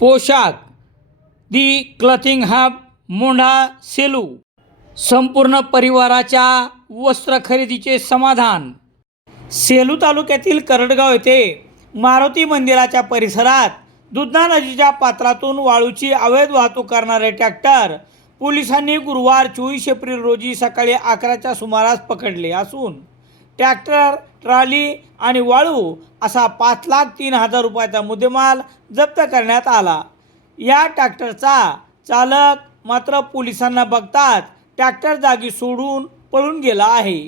पोशाख. The clothing hub Mondha Selu. संपूर्ण परिवाराच्या वस्त्र खरेदीचे समाधान. सेलू तालुक्यातील करडगाव येथे मारुती मंदिराच्या परिसरात दुधना नदीच्या पात्रातून वाळूची अवैध वाहतूक करणारे ट्रॅक्टर पोलिसांनी गुरुवार चोवीस एप्रिल रोजी सकाळी अकराच्या सुमारास पकडले असून ट्रॅक्टर ट्रॉली आणि वाळू असा पाच लाख तीन हजार रुपयाचा मुद्देमाल जप्त करण्यात आला. या ट्रॅक्टरचा चालक मात्र पोलिसांना बघताच ट्रॅक्टर जागी सोडून पळून गेला आहे.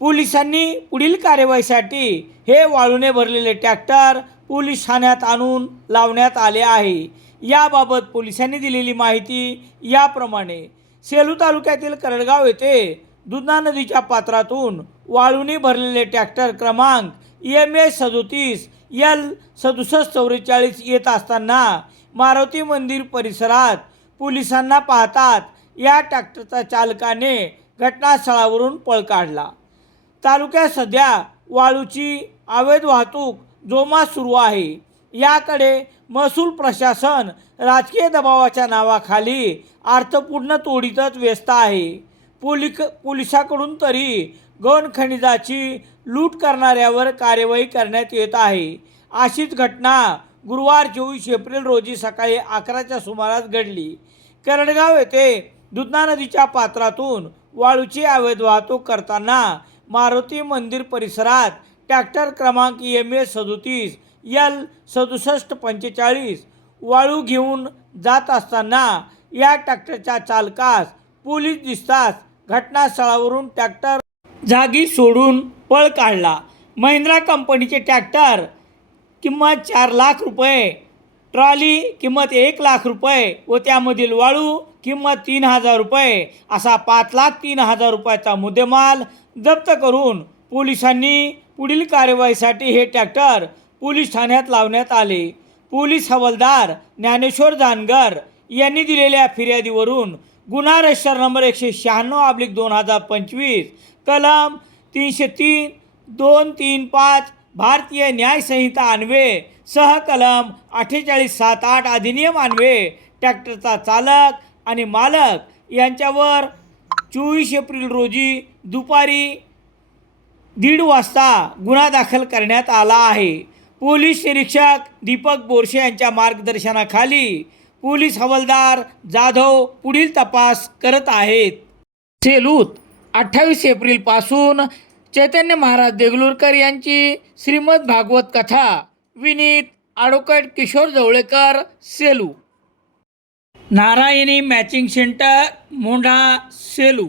पोलिसांनी पुढील कार्यवाहीसाठी हे वाळूने भरलेले ट्रॅक्टर पोलीस ठाण्यात आणून लावण्यात आले आहे. याबाबत पोलिसांनी दिलेली माहिती याप्रमाणे. सेलू तालुक्यातील करडगाव येथे दुधना नदीच्या पात्रातून वाळूने भरलेले ट्रॅक्टर क्रमांक एम एस सदोतीस एल सदुसष्ट चौवेचाळीस येत असताना मारुती मंदिर परिसरात पोलिसांना पाहतात या ट्रॅक्टरच्या चालकाने घटनास्थळावरून पळ काढला. तालुक्यात सध्या वाळूची अवैध वाहतूक जोमात सुरू आहे. याकडे महसूल प्रशासन राजकीय दबावाच्या नावाखाली अर्थपूर्ण तोडीतच व्यस्त आहे. पोलिक पोलिसाकडून तरी गौण खनिजाची लूट करणाऱ्यावर कार्यवाही करण्यात येत आहे. अशीच घटना गुरुवार चोवीस एप्रिल रोजी सकाळी अकराच्या सुमारास घडली. करडगाव येथे दुधना नदीच्या पात्रातून वाळूची अवैध वाहतूक करताना मारुती मंदिर परिसरात ट्रॅक्टर क्रमांक एम एस सदोतीस यल सदुसष्ट पंचेचाळीस वाळू घेऊन जात असताना या ट्रॅक्टरच्या चालकास पोलीस दिसताच घटनास्थळावरून ट्रॅक्टर जागी सोडून पळ काढला. महिंद्रा कंपनीचे ट्रॅक्टर किंमत चार लाख रुपये ट्रॉली किंमत एक लाख रुपये व त्यामधील वाळू किंमत तीन हजार रुपये असा पाच लाख तीन हजार रुपयाचा मुद्देमाल जप्त करून पोलिसांनी पुढील कारवाईसाठी हे ट्रॅक्टर पोलीस ठाण्यात लावण्यात आले. पोलीस हवालदार ज्ञानेश्वर जानगर यांनी दिलेल्या फिर्यादीवरून गुन्हा रजिस्टर नंबर एकशे शहाण्णव आब्लिक दोन हजार पंचवीस कलम तीनशे तीन दोन तीन पाच भारतीय न्यायसंहिता अन्वे सहकलम सह कलम अठ्ठेचाळीस सात आठ अधिनियम अन्वे ट्रॅक्टरचा चालक आणि मालक यांच्यावर चोवीस एप्रिल रोजी दुपारी दीड वाजता गुन्हा दाखल करण्यात आला आहे. पोलीस निरीक्षक दीपक बोरशे यांच्या मार्गदर्शनाखाली पोलीस हवालदार जाधव पुढील तपास करत आहेत. सेलूत अठ्ठावीस एप्रिलपासून चैतन्य महाराज देगलूरकर यांची श्रीमद भागवत कथा Vineet advocate Kishor Jawalekar Selu. Narayani matching centre Mondha Selu.